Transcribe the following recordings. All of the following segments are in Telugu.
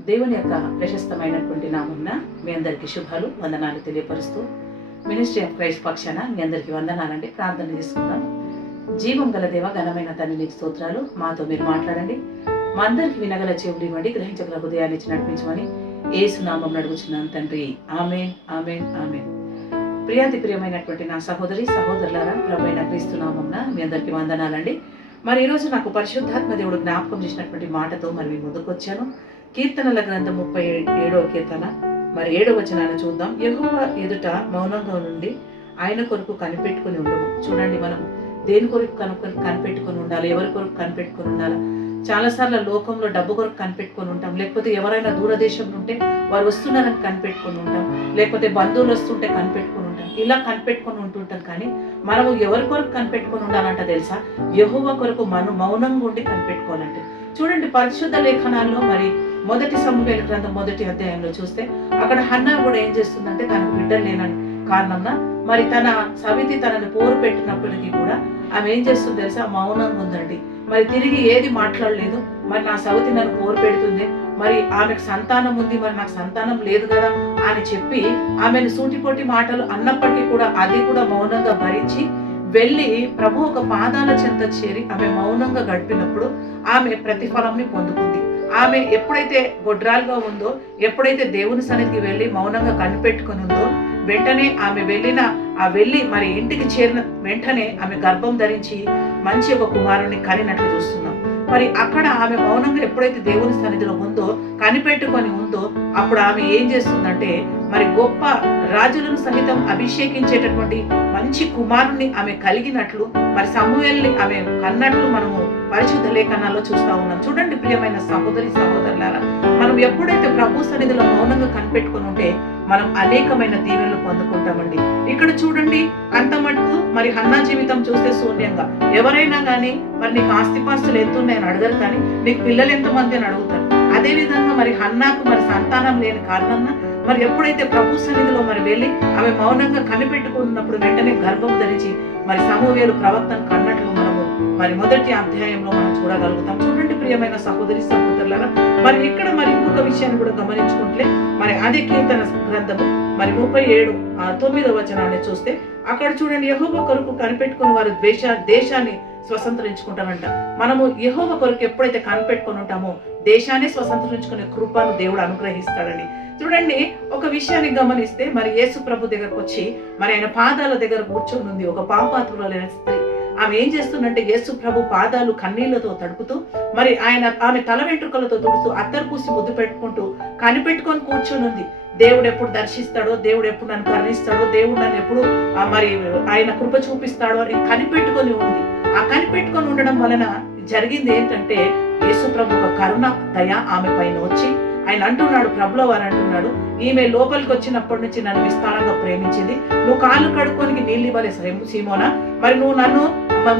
దేవుని యొక్క ప్రశస్తమైనటువంటి నామంన మీ అందరికీ శుభాలు వందనాలు తెలియపరుస్తూ మినిస్ట్రీ ఆఫ్ క్రైస్ట్ పక్షాన మీ అందరికీ వందనాలండి. ప్రార్థన చేసుకుందాం. జీవం గల దేవ ఘనమైన తండ్రి నీకు స్తోత్రాలు. మాతో మీరు మాట్లాడండి. మా అందరికి వినగల చెవులు ఇవ్వండి. గ్రహించగల హృదయాన్ని ఇచ్చి నడిపించమని ఏసు నామం నడుగుచున్నాను తండ్రి. Amen amen amen. ప్రియాతి ప్రియమైనటువంటి నా సహోదరి సహోదరులారా ప్రభైన క్రీస్తునామం మీ అందరికీ వందనాలండి. మరి ఈరోజు నాకు పరిశుద్ధాత్మ దేవుడు జ్ఞాపకం చేసినటువంటి మాటతో మరి మీ ముందుకు వచ్చాను. కీర్తనల గ్రంథం ముప్పై ఏడవ కీర్తన. మరి ఏడవ వచనాన్ని చూద్దాం. ఎగువ ఎదుట మౌనంగా నుండి ఆయన కొరకు కనిపెట్టుకుని ఉండము. చూడండి మనం దేని కొరకు కనుక్కొని కనిపెట్టుకుని ఉండాలి? ఎవరి కొరకు కనిపెట్టుకుని ఉండాలి? చాలాసార్లు లోకంలో డబ్బు కొరకు కనిపెట్టుకొని ఉంటాం. లేకపోతే ఎవరైనా దూరదేశంలో ఉంటే వారు వస్తున్నారని కనిపెట్టుకొని ఉంటాం. లేకపోతే బంధువులు వస్తుంటే కనిపెట్టుకొని ఉంటాం. ఇలా కనిపెట్టుకొని ఉంటుంటాం కానీ మనము ఎవరి కొరకు కనిపెట్టుకొని ఉండాలంట తెలుసా? యహోవ కొరకు మనం మౌనంగా ఉండి కనిపెట్టుకోవాలంటే. చూడండి పరిశుద్ధ లేఖనాల్లో మరి మొదటి సమూహేల గ్రంథం మొదటి అధ్యాయంలో చూస్తే అక్కడ హన్నా కూడా ఏం చేస్తుందంటే తనకు బిడ్డలు లేనని కారణంగా మరి తన సవితి తనని పోరు పెట్టినప్పటికీ కూడా ఆమె ఏం చేస్తుంది తెలుసా? మౌనంగా ఉందండి. మరి తిరిగి ఏది మాట్లాడలేదు. మరి నా సవితి నన్ను పోరు పెడుతుంది. మరి ఆమెకు సంతానం ఉంది. మరి నాకు సంతానం లేదు కదా అని చెప్పి ఆమెను సూటిపోటి మాటలు అన్నప్పటికీ కూడా అది కూడా మౌనంగా భరించి వెళ్ళి ప్రభు ఒక పాదాల చెంత చేరి ఆమె మౌనంగా గడిపినప్పుడు ఆమె ప్రతిఫలంని పొందుకుంది. ఆమె ఎప్పుడైతే గొడ్రాలుగా ఉందో ఎప్పుడైతే దేవుని సన్నిధికి వెళ్ళి మౌనంగా కనిపెట్టుకుని ఉందో వెంటనే ఆమె వెళ్ళిన ఆ వెళ్ళి మరి ఇంటికి చేరిన వెంటనే ఆమె గర్భం ధరించి మంచి ఒక కుమారుని కనినట్లు చూస్తున్నాం. మరి అక్కడ ఆమె మౌనంగా ఎప్పుడైతే దేవుని సన్నిధిలో ఉందో కనిపెట్టుకొని ఉందో అప్పుడు ఆమె ఏం చేస్తుందంటే మరి గొప్ప రాజులను సహితం అభిషేకించేటటువంటి మంచి కుమారుణ్ణి ఆమె కలిగినట్లు మరి సమూహల్ని ఆమె కన్నట్లు మనము పరిశుద్ధ లేఖనాల్లో చూస్తా ఉన్నాం. చూడండి ప్రియమైన సహోదరి సహోదరులారా మనం ఎప్పుడైతే ప్రభు సన్నిధిలో మౌనంగా కనిపెట్టుకుని ఉంటే మనం అనేకమైన దీవెనలు పొందుకుంటామండి. ఇక్కడ చూడండి అంత మరి హన్నా జీవితం చూస్తే శూన్యంగా. ఎవరైనా కానీ మరి నీకు ఆస్తిపాస్తులు ఎంత ఉన్నాయని అడగరు కానీ నీకు పిల్లలు ఎంతమంది? అని అడుగుతారు. అదే విధంగా మరి హన్నాకు మరి సంతానం లేని కారణంగా మరి ఎప్పుడైతే ప్రభు సన్నిధిలో మరి వెళ్ళి ఆమె మౌనంగా కనిపెట్టుకున్నప్పుడు వెంటనే గర్భం ధరించి మరి సమూహేలు ప్రవర్తన కన్నట్లు మనము మరి మొదటి అధ్యాయంలో మనం చూడగలుగుతాం. చూడండి ప్రియమైన సహోదరి సహోదరులారా మరి ఇక్కడ మరి ఇంకొక విషయాన్ని కూడా గమనించుకుంటే మరి అదే కీర్తన గ్రంథము మరి ముప్పై ఏడు ఆ తొమ్మిదో వచనాన్ని చూస్తే అక్కడ చూడండి యహోవ కొరకు కనిపెట్టుకుని వారు ద్వేష దేశాన్ని స్వతంత్రించుకుంటారంట. మనము యహోవ కొరకు ఎప్పుడైతే కనిపెట్టుకుని ఉంటామో దేశాన్ని స్వతంత్రించుకునే కృపను దేవుడు అనుగ్రహిస్తాడని చూడండి ఒక విషయాన్ని గమనిస్తే మరి యేసు ప్రభు దగ్గరకు వచ్చి మరి ఆయన పాదాల దగ్గర కూర్చొని ఉంది ఒక పాపాత్రులైన స్త్రీ. ఆమె ఏం చేస్తుందంటే యేసు ప్రభు పాదాలు కన్నీళ్ళతో తడుపుతూ మరి ఆయన ఆమె తల వెంట్రుకలతో తుడుతూ అత్తరు పూసి ముద్దు పెట్టుకుంటూ కనిపెట్టుకొని కూర్చొని ఉంది దేవుడు ఎప్పుడు దర్శిస్తాడో దేవుడు ఎప్పుడు నన్ను కరుణిస్తాడో దేవుడు నన్ను ఎప్పుడు మరి ఆయన కృప చూపిస్తాడో అని కనిపెట్టుకొని ఉంది ఆ కనిపెట్టుకొని ఉండడం వలన జరిగింది ఏంటంటే యేసు ప్రభు ఒక కరుణ దయ ఆమె పైన వచ్చి ఆయన అంటున్నాడు ప్రభులో వారు అంటున్నాడు ఈమె లోపలికి వచ్చినప్పటి నుంచి నన్ను విస్తారంగా ప్రేమించింది. నువ్వు కాళ్ళు కడుక్కోనికి నీళ్ళు ఇవ్వలేదు సీమోన? మరి నువ్వు నన్ను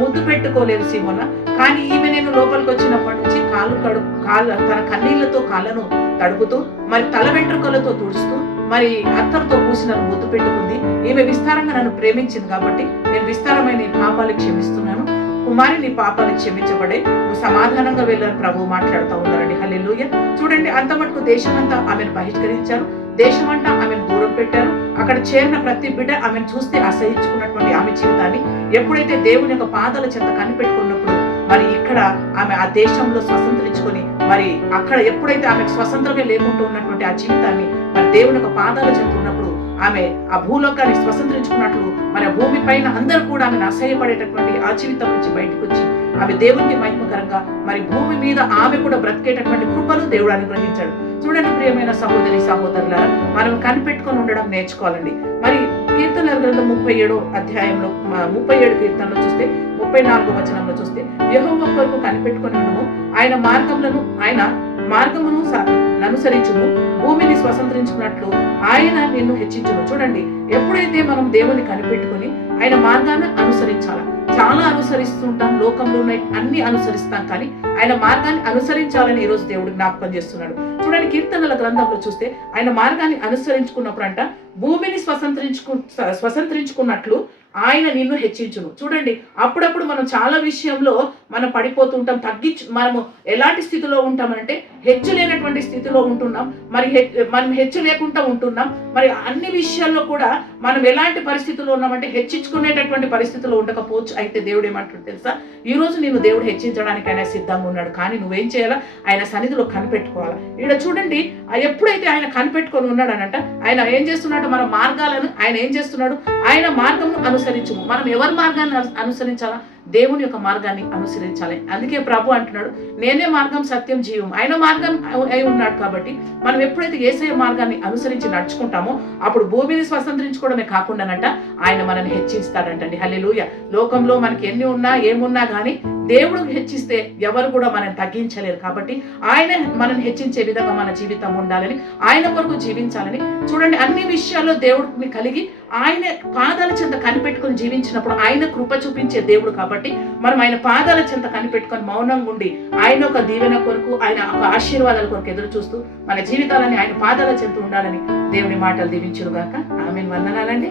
ముద్దు పెట్టుకోలేదు సీమోన? కానీ ఈమె నేను లోపలికి వచ్చినప్పటి నుంచి కాళ్ళు కడు కాళ్ళ తన కన్నీళ్ళతో కాళ్ళను తడుపుతూ మరి తల వెంట్రుకలతో తుడుస్తూ మరి అత్తరుతో పూసి నన్ను ముద్దు పెట్టుకుంది. ఈమె విస్తారంగా నన్ను ప్రేమించింది కాబట్టి నేను విస్తారమైన పాపాలు క్షమిస్తున్నాను. కుమారి నీ పాపాలు క్షమించబడే నువ్వు సమాధానంగా వెళ్ళని ప్రభు మాట్లాడుతూ ఉన్నారండి. హల్లెలూయ. చూడండి అంత మటుకు దేశమంతా ఆమెను బహిష్కరించారు. దేశమంతా ఆమెను దూరం పెట్టారు. అక్కడ చేరిన ప్రతి బిడ్డ ఆమెను చూస్తే అసహించుకున్నటువంటి ఆమె జీవితాన్ని ఎప్పుడైతే దేవుని యొక్క పాదాల చెత్త కనిపెట్టుకున్నప్పుడు మరి ఇక్కడ ఆమె ఆ దేశంలో స్వతంత్రించుకొని మరి అక్కడ ఎప్పుడైతే ఆమెకు స్వతంత్రమే లేకుండా ఉన్నటువంటి ఆ జీవితాన్ని మరి దేవుని యొక్క పాదాల చెత్త ఆమె ఆ భూలోకాన్ని స్వతంత్రించుకున్నట్లు మరి భూమి పైన అందరూ కూడా ఆమెను అసహ్యపడేటటువంటి ఆ జీవితం నుంచి బయటకు వచ్చి ఆమె దేవునికి మహిమకరంగా మరి భూమి మీద ఆమె కూడా బ్రతికేటటువంటి కృపను దేవుడు అనుగ్రహించాడు. చూడండి ప్రియమైన సహోదరి సహోదరులారా మనం కనిపెట్టుకొని ఉండడం నేర్చుకోవాలండి. మరి కీర్తనల గ్రంథం ముప్పై ఏడో అధ్యాయంలో ముప్పై ఏడు కీర్తనలో చూస్తే ముప్పై నాలుగో వచనంలో చూస్తే యెహోవా కొరకు కనిపెట్టుకొని ఉండము. ఆయన మార్గములను ఆయన మార్గమును అనుసరించుము భూమిని స్వతంత్రించుకున్నట్లు ఆయన నిన్ను హెచ్చించును. చూడండి ఎప్పుడైతే మనం దేవుని కనిపెట్టుకొని ఆయన మార్గాన్ని అనుసరించాలి? చాలా అనుసరిస్తుంటాం లోకంలో ఉన్న అన్ని అనుసరిస్తాం కానీ ఆయన మార్గాన్ని అనుసరించాలని ఈ రోజు దేవుడు జ్ఞాపకం చేస్తున్నాడు. చూడండి కీర్తనల గ్రంథంలో చూస్తే ఆయన మార్గాన్ని అనుసరించుకున్నప్పుడు అంట భూమిని స్వతంత్రించుకు స్వతంత్రించుకున్నట్లు ఆయన నిన్ను హెచ్చించును. చూడండి అప్పుడప్పుడు మనం చాలా విషయంలో మనం పడిపోతుంటాం తగ్గించు మనము ఎలాంటి స్థితిలో ఉంటామనంటే హెచ్చు లేనటువంటి స్థితిలో ఉంటున్నాం మరి హె- మనం హెచ్చు లేకుండా ఉంటున్నాం మరి అన్ని విషయాల్లో కూడా మనం ఎలాంటి పరిస్థితుల్లో ఉన్నామంటే హెచ్చించుకునేటటువంటి పరిస్థితిలో ఉండకపోవచ్చు అయితే దేవుడు ఏమంటాడు తెలుసా? ఈ రోజు నేను దేవుడు హెచ్చించడానికి ఆయన సిద్ధంగా ఉన్నాడు కానీ నువ్వేం చేయాలా? ఆయన సన్నిధిలో కనిపెట్టుకోవాలా. ఇక్కడ చూడండి ఎప్పుడైతే ఆయన కనిపెట్టుకొని ఉన్నాడనంట ఆయన ఏం చేస్తున్నాడు? మన మార్గాలను ఆయన ఏం చేస్తున్నాడు? ఆయన మార్గం అనుసరించము. మనం ఎవరి మార్గాన్ని అనుసరించాలా? దేవుని యొక్క మార్గాన్ని అనుసరించాలి. అందుకే ప్రభు అంటున్నాడు నేనే మార్గం సత్యం జీవం. ఆయన మార్గం అయి ఉన్నాడు కాబట్టి మనం ఎప్పుడైతే ఏసయ మార్గాన్ని అనుసరించి నడుచుకుంటామో అప్పుడు భూమిని స్వతంత్రించుకోవడమే కాకుండానంట ఆయన మనల్ని హెచ్చిస్తాడంటండి హల్లెలూయ. లోకంలో మనకి ఎన్ని ఉన్నా ఏమున్నా కానీ దేవుడు హెచ్చిస్తే ఎవరు కూడా మనం తగ్గించలేరు కాబట్టి ఆయన మనం హెచ్చించే విధంగా మన జీవితం ఉండాలని ఆయన కొరకు జీవించాలని. చూడండి అన్ని విషయాల్లో దేవుడిని కలిగి ఆయన పాదాల చెంత కనిపెట్టుకొని జీవించినప్పుడు ఆయన కృప చూపించే దేవుడు కాబట్టి మనం ఆయన పాదాల చెంత కనిపెట్టుకొని మౌనంగా ఉండి ఆయన ఒక దీవెన కొరకు ఆయన ఒక ఆశీర్వాదాల కొరకు ఎదురు చూస్తూ మన జీవితాలని ఆయన పాదాల చెంత ఉండాలని దేవుని మాటలు దీవించుగాక ఆమె వందనాలండి.